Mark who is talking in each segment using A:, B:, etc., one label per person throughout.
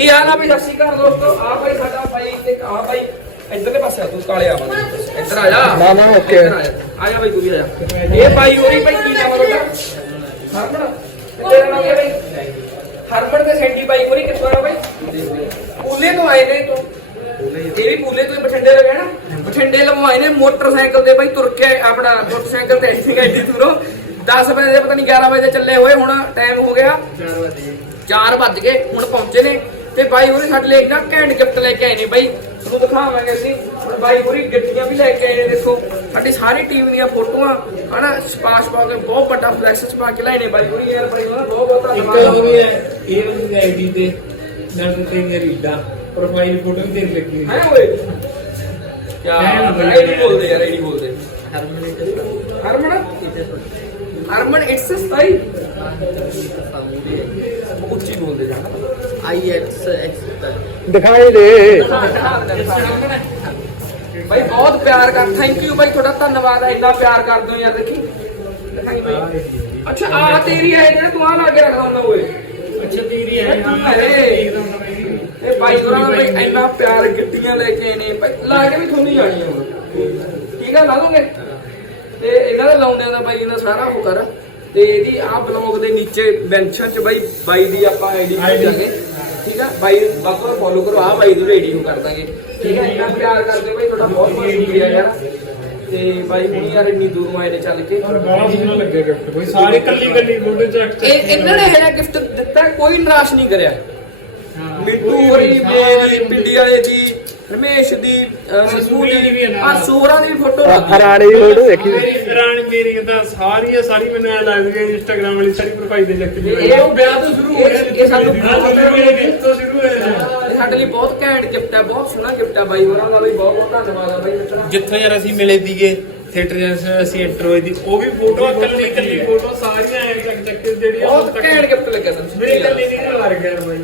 A: ਇਹ ਆ ਨਾ ਵੀ ਸਤਿ ਸ਼੍ਰੀ ਅਕਾਲ ਦੋਸਤੋ ਆ ਭਾਈ ਸਾਡਾ ਭਾਈ ਤੇ ਆ ਭਾਈ ਇੱਧਰਲੇ ਪਾਸੇ ਆ ਤੂੰ ਕਾਲੇ ਆ ਇੱਧਰ ਆ ਜਾ।
B: ਨਾ, ਨਾ.
A: ਇੱਧਰ ਆ ਜਾ। ਭਾਈ ਤੂੰ ਵੀ ਆ ਜਾ। ਇਹ ਭਾਈ ਹੋਰੀ ਭਾਈ ਕੀ ਨਾਮ ਆ ਤੁਹਾਡਾ? ਹਰਮਨ। ਤੇਰਾ ਨਾਮ ਕੀ ਭਾਈ ਹਰਮਨ ਤੇ ਸੈਂਡੀ ਭਾਈ ਹੋਰੀ ਕਿੱਥੋਂ ਆ ਭਾਈ ਪੂਲੇ ਤੋਂ ਆਏ ਨੇ ਤੂੰ। ਇਹ ਵੀ ਪੂਲੇ ਤੋਂ ਹੀ ਬਠਿੰਡੇ ਲਗੇ ਨਾ। ਬਠਿੰਡੇ ਲਵਾਏ ਨੇ ਮੋਟਰਸਾਈਕਲ ਤੇ ਭਾਈ ਤੁਰ ਕੇ ਆਪਣਾ ਮੋਟਰਸਾਈਕਲ ਤੇ ਐਸੀ ਐਡੀ ਦੂਰੋਂ। 10 ਵਜੇ ਦੇ ਪਤਾ ਨਹੀਂ 11 ਵਜੇ ਦੇ ਚੱਲੇ ਹੋਏ ਹੁਣ ਟਾਈਮ ਹੋ ਗਿਆ। 4 ਵਜੇ 4 ਵੱਜ ਗਏ ਹੁਣ ਪਹੁੰਚੇ ਨੇ। ਤੇ ਬਾਈ ਹੋਰੀ ਸਾਡੇ ਲਈ ਇੱਕ ਘੈਂਟ ਗਿਫਟ ਲੈ ਕੇ ਆਏ ਨੇ ਬਾਈ। ਤੁਹਾਨੂੰ ਦਿਖਾਵਾਂਗੇ ਅਸੀਂ। ਬਾਈ ਹੋਰੀ ਗਿਫਟੀਆਂ ਵੀ ਲੈ ਕੇ ਆਏ ਨੇ ਦੇਖੋ। ਸਾਡੀ ਸਾਰੀ ਟੀਮ ਦੀਆਂ ਫੋਟੋਆਂ ਹਨਾ ਸਪਾਸ਼ ਪਾ ਕੇ ਬਹੁਤ ਵੱਡਾ ਫਲੈਕਸ ਛਪਾ ਕੇ ਲਾਏ ਨੇ ਬਾਈ ਹੋਰੀ। ਯਾਰ ਬਾਈ ਹੋਰੀ ਬਹੁਤ ਬਹੁਤ
C: ਇੱਕ
A: ਧੰਨਵਾਦ
C: ਵੀ ਹੈ ਇਹ ਵਾਲੀ ਆਈਡੀ ਤੇ ਨਾਲ ਤੇ ਤੇਰੀ ਰੀਡਾ ਪ੍ਰੋਫਾਈਲ ਫੋਟੋ ਵੀ ਤੇਰੀ ਲੱਗੀ ਹੋਈ
A: ਹੈ ਓਏ? ਕਿਆ ਆਈਡੀ ਬੋਲਦੇ ਯਾਰ ਆਈਡੀ ਬੋਲਦੇ। ਹਰਮਨ ਹਰਮਨ? ਇਟਸ ਸਟਾਈ ਉੱਚੀ ਬੋਲਦੇ ਜਾਣਾ।
D: ਆਈ ਐਕਸ ਐਕਸ
B: ਦਿਖਾਈ ਦੇ।
A: ਭਾਈ ਬਹੁਤ ਪਿਆਰ ਕਰ ਥੈਂਕ ਯੂ ਭਾਈ ਤੁਹਾਡਾ ਧੰਨਵਾਦ ਹੈ ਇੰਨਾ ਪਿਆਰ ਕਰਦੇ ਹੋ ਯਾਰ ਦੇਖੀ। ਦਿਖਾਈ ਭਾਈ ਅੱਛਾ ਆ ਤੇਰੀ ਹੈ ਜਿਹੜਾ ਤੂੰ ਆ ਲਾ ਕੇ ਰੱਖਦਾ ਹੁੰਦਾ ਓਏ।
C: ਅੱਛਾ ਤੇਰੀ ਹੈ
A: ਇਹ ਤੂੰ ਹੈ ਰੇ। ਇਹ ਭਾਈ ਹੋਰਾਂ ਨੇ ਭਾਈ ਇੰਨਾ ਪਿਆਰ ਗਿੱਟੀਆਂ ਲੈ ਕੇ ਆਏ ਨੇ। ਭਾਈ ਲਾ ਕੇ ਵੀ ਤੁਹਾਨੂੰ ਹੀ ਜਾਣੀ ਹੁਣ ਠੀਕ ਆ ਲਾ ਦੋਗੇ ਤੇ ਇਹਨਾਂ ਦਾ ਲਾਉਂਦਿਆਂ ਦਾ ਭਾਈ ਇਹਨਾਂ ਸਾਰਾ ਉਹ ਕਰ। ਤੇ ਇਹਦੀ ਆ ਬਲੌਗ ਦੇ ਨੀਚੇ ਮੈਂਸ਼ਨ ਚ ਬਾਈ ਬਾਈ ਦੀ ਆਪਾਂ ਆਈਡੀ
C: ID
A: ਦਾਂਗੇ ਠੀਕ ਆ? ਬਾਈ ਬਾਪਾ ਫੋਲੋ ਕਰੋ। ਆ ਬਾਈ ਦੀ ਰੇਡੀ ਨੂੰ ਕਰ ਦਾਂਗੇ। ਠੀਕ ਹੈ ਇੰਨਾ ਪਿਆਰ ਕਰਦੇ ਭਾਈ ਤੁਹਾਡਾ ਬਹੁਤ ਬਹੁਤ ਸ਼ੁਕਰੀਆ ਯਾਰ। ਤੇ ਬਾਈ ਹੁਣ ਯਾਰ ਇੰਨੀ ਦੂਰੋਂ ਆਏ ਨੇ ਚੱਲ ਕੇ।
C: ਔਰ ਬਹੁਤ ਸੋਹਣਾ ਲੱਗਿਆ ਗਿਫਟ ਕੋਈ ਸਾਰੇ ਕੱਲੀ ਕੱਲੀ ਫੋਟੋ ਚ ਐਕਸਟਰਾ
A: ਇਹ ਇਹਨਾਂ ਨੇ ਇਹ ਗਿਫਟ ਦਿੱਤਾ ਕੋਈ ਨਿਰਾਸ਼ ਨਹੀਂ ਕਰਿਆ। ਮਿੱਟੂ ਹੋਰੀ ਮੇਰੀ ਪਿੰਡੀ ਵਾਲੇ ਦੀ ਰਮੇਸ਼ ਦੀ ਸਿੱਧੂ
C: ਸੂਰੀ ਦੀ।
A: ਆ ਸੋਹਰਾਂ ਦੀ ਫੋਟੋ
B: ਦੀ ਫੋਟੋ ਦੇਖੀ
C: ਮੇਰੀ ਰਾਣੀ ਮੇਰੀ ਤਾਂ ਸਾਰੀ ਹੈ ਸਾਰੀ ਮੈਨੂੰ ਐ ਲੱਗਦੀ ਹੈ ਇੰਸਟਾਗ੍ਰam ਵਾਲੀ ਸਾਰੀ ਪ੍ਰੋਫਾਈਲ ਦੇ ਲਿਖ
A: ਇਹ- ਇਹ ਉਹ ਵਿਆਹ ਤੋਂ ਸ਼ੁਰੂ ਹੋਇਆ ਇਹ ਸਾਨੂੰ
C: ਮੇਰੇ ਗਿਫਟ ਤੋਂ ਸ਼ੁਰੂ ਹੋਇਆ
A: ਇਹ ਸਾਡੇ ਲਈ ਬਹੁਤ ਘੈਂਟ ਗਿਫਟ ਹੈ ਬਹੁਤ ਸੋਹਣਾ ਗਿਫਟ ਹੈ ਬਾਈ ਹੋਰਾਂ ਦਾ ਵੀ ਬਹੁਤ ਬਹੁਤ ਧੰਨਵਾਦ ਆ ਬਾਈ ਮਿੱਤਰਾਂ।
C: ਜਿੱਥੋਂ ਯਾਰ ਅਸੀਂ ਮਿਲੇ ਦੀਗੇ ਥੀਏਟਰ ਜੈਸੇ ਅਸੀਂ ਐਂਟਰ ਹੋਏ ਦੀ ਉਹ ਵੀ ਫੋਟੋ ਕੱਲੀ ਕੱਲੀ ਫੋਟੋ ਸਾਰੀਆਂ ਐ ਚੱਕ ਚੱਕ ਕੇ ਜਿਹੜੀ
A: ਬਹੁਤ ਘੈਂਟ ਗਿਫਟ ਲੱਗਿਆ ਤੁਹਾਨੂੰ
C: ਮੇਰੇ ਕੱਲੀ ਦੀ ਨਹੀਂ ਲੱਗ ਗਿਆ ਬਾਈ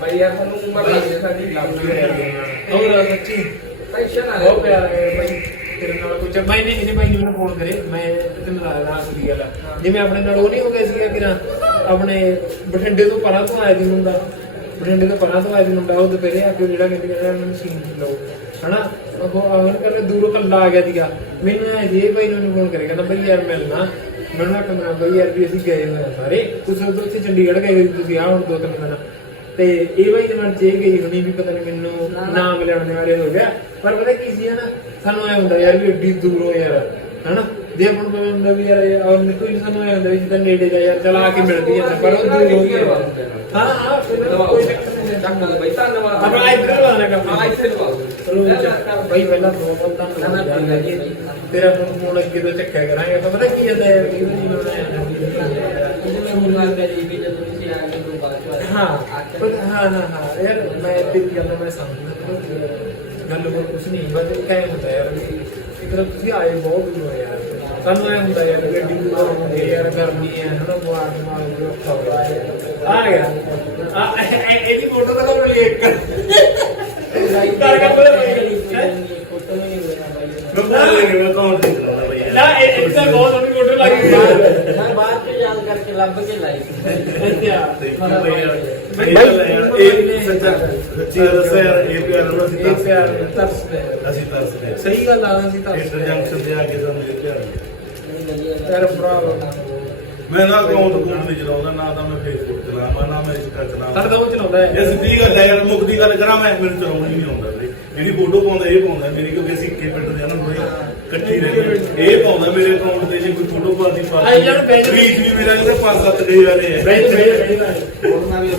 A: ਬਾਈ ਯਾਰ ਤੁਹਾਨੂੰ ਉਮਰ ਲੱਗ ਗਈ ਸਾਡੀ।
C: ਹੋਰ ਸੱਚੀ।
A: ਟੈਨਸ਼ਨ ਨਾ
C: ਬਹੁਤ ਪਿਆਰ ਹੈ ਬਾਈ ਤੇਰੇ ਨਾਲ ਕੁਝ ਮੈਂ ਨੇ ਇਹਨੇ ਬਾਈ ਨੇ ਮੈਨੂੰ ਫੋਨ ਕਰੇ। ਮੈਂ ਤੈਨੂੰ ਲੱਗਦਾ ਅਸਲੀ ਗੱਲ ਆ। ਜਿਵੇਂ ਆਪਣੇ ਨਾਲ ਉਹ ਨਹੀਂ ਹੋ ਗਿਆ ਸੀਗਾ ਕਿ ਨਾ ਆਪਣੇ ਬਠਿੰਡੇ ਤੋਂ ਪਰਾਂ ਤੋਂ ਆਇਆ ਸੀ ਮੁੰਡਾ। ਬਠਿੰਡੇ ਤੋਂ ਪਰਾਂ ਤੋਂ ਆਇਆ ਸੀ ਮੁੰਡਾ ਉਹ ਦੁਪਹਿਰੇ ਆ ਕੇ ਜਿਹੜਾ ਕਹਿੰਦੇ ਕਹਿੰਦਾ ਮੈਨੂੰ ਸੀਨ ਲਓ ਹਨਾ? ਉਹ ਆਉਣ ਕਰ ਦੂਰੋਂ ਕੱਲਾ ਆ ਗਿਆ ਸੀਗਾ। ਮੈਨੂੰ ਇਹ ਜੇ ਬਾਈ ਨੂੰ ਫੋਨ ਕਰੇ ਕਹਿੰਦਾ ਬਈ ਯਾਰ ਮਿਲਣਾ। ਮੈਨੂੰ ਨਾ ਕਹਿੰਦਾ ਬਈ ਯਾਰ ਵੀ ਅਸੀਂ ਗਏ ਹੋਏ ਆ ਸਾਰੇ। ਤੁਸੀਂ ਉਦੋਂ ਉੱਥੇ ਚੰਡੀਗੜ੍ਹ ਗਏ ਹੋਏ ਤੁਸੀਂ ਆ ਹੁਣ ਦੋ ਤਿੰਨ ਦਿਨ। ਤੇ ਇਹ ਬਾਈ ਦੇ ਚ ਇਹ ਗਈ ਹੁਣੀ ਵੀ ਪਤਾ ਨਹੀਂ ਮੈਨੂੰ ਨਾਮ ਲੈਣ ਬਾਰੇ ਹੋ ਗਿਆ। ਪਰ ਪਤਾ ਕੀ ਸੀ ਨਾ ਸਾਨੂੰ ਐ ਹੁੰਦਾ ਯਾਰ ਵੀ ਏਡੀ ਦੂਰੋਂ ਯਾਰ, ਹਨਾ? ਜੇ ਨੂੰ ਪਤਾ ਹੁੰਦਾ ਵੀ ਯਾਰ ਇਹ ਔਰ ਨਿਕਲ ਨਹੀਂ ਸਾਨੂੰ ਹੁੰਦਾ ਵੀ ਜਿੱਦਾਂ ਨੇੜੇ ਜਾ ਯਾਰ ਚਲਾ ਕੇ ਮਿਲਦੀ ਹੈ ਪਰ ਉਹ ਦੂਰ ਹੋ ਗਈ ਹਾਂ ਹਾਂ ਫਿਰ ਕੋਈ ਚੱਕਰ ਨਹੀਂ
A: ਚੱਕ ਲਓ ਬਾਈ ਧੰਨਵਾਦ।
C: ਆਪਣਾ ਇੱਧਰ ਲਾਣਾ ਕੰਮ।
A: ਹਾਂ ਇੱਥੇ ਲਵਾ
C: ਚਲੋ ਬਾਈ ਪਹਿਲਾਂ ਬਹੁਤ ਬਹੁਤ ਧੰਨਵਾਦ। ਯਾਰ। ਤੇਰਾ ਫੋਨ ਫੋਨ ਅੱਗੇ ਤੋਂ ਚੱਕਿਆ ਕਰਾਂਗੇ। ਆਪਾਂ ਪਤਾ ਕੀ ਹੁੰਦਾ ਯਾਰ ਕਈ ਵਾਰੀ ਮੈਂ ਹਾਂ ਪਰ ਹਾਂ ਹਾਂ ਹਾਂ। ਯਾਰ ਮੈਂ ਤੇਰੀ ਗੱਲ ਮੈਂ ਸਮਝਦਾ। ਗੱਲ ਹੋਰ ਕੁਝ ਨਹੀਂ। ਬਸ ਕਹਿ ਹੁੰਦਾ ਯਾਰ ਵੀ ਇੱਕ ਤਾਂ ਤੁਸੀਂ ਆਏ ਬਹੁਤ ਦੂਰ ਹੋ ਯਾਰ ਸਾਨੂੰ ਐ ਹੁੰਦਾ ਯਾਰ ਗੱਡੀ ਦੂਰ ਹੁੰਦੀ ਯਾਰ ਗਰਮੀ ਹੈ ਹਨਾ ਬਾਹਰ ਜੋ ਖਬਰ ਆ ਗਿਆ। ਆ ਇਹ- ਇਹ- ਇਹਦੀ ਫੋਟੋ ਤਾਂ ਕੋਲ ਇੱਕ ਕਰ ਕਰ ਨਾ ਇਹ ਇੱਕ ਤਾਂ ਬਹੁਤ ਸੋਹਣੀ ਫੋਟੋ ਲੱਗੀ
D: ਮੈਂ ਬਾਅਦ ਚ ਯਾਦ ਕਰਕੇ ਲੱਭ ਕੇ ਲਾਈ
C: ਇਹ ਪਿਆਰ ਤਰਸ ਪਿਆ।
E: ਅਸੀਂ
C: ਸਹੀ ਗੱਲ ਆ ਸੀ ਤਰਸ
E: ਇੰਟਰ ਜੰਕਸ਼ਨ ਤੇ ਆ ਕੇ ਸਾਨੂੰ ਇਹ ਪਿਆਰ
C: ਯਾਰ ਭਰਾ
E: ਮੈਂ ਨਾ ਅਕਾਊਂਟ ਕੋਡ ਨਹੀਂ ਚਲਾਉਂਦਾ ਨਾ ਤਾਂ ਮੈਂ ਫੇਸਬੁੱਕ ਚਲਾਵਾਂ ਨਾ ਮੈਂ ਇੰਸਟਾ ਚਲਾਵਾਂ
C: ਦੋ ਚਲਾਉਂਦਾ ਹੈ।
E: ਇਹ ਸਿੱਧੀ ਗੱਲ ਹੈ ਯਾਰ ਮੁੱਕਦੀ ਗੱਲ ਕਰਾਂ ਮੈਂ ਮੈਨੂੰ ਚਲਾਉਣਾ ਨਹੀਂ ਆਉਂਦਾ। ਜਿਹੜੀ ਫੋਟੋ ਪਾਉਂਦਾ ਇਹ ਪਾਉਂਦਾ। ਮੇਰੀ ਕਿਉਂਕਿ ਅਸੀਂ ਇੱਕੇ ਪਿੰਡ ਦੇ ਆ ਨਾ ਥੋੜੇ ਇਕੱਠੀ ਰਹਿੰਦੇ ਇਹ ਪਾਉਂਦਾ ਮੇਰੇ ਅਕਾਊਂਟ ਤੇ ਜੇ ਕੋਈ ਫੋਟੋ ਪਾਦੀ ਪਾ
C: ਆ ਯਾਰ ਬੈਂਕ-
E: ਵੀ ਵੀ ਮੇਰਾ ਜਿਹੜਾ 5-7 ਡੇ ਵਾਲੇ
C: ਬੈਠ ਬੈਠ
D: ਉਹਨਾਂ ਵੀ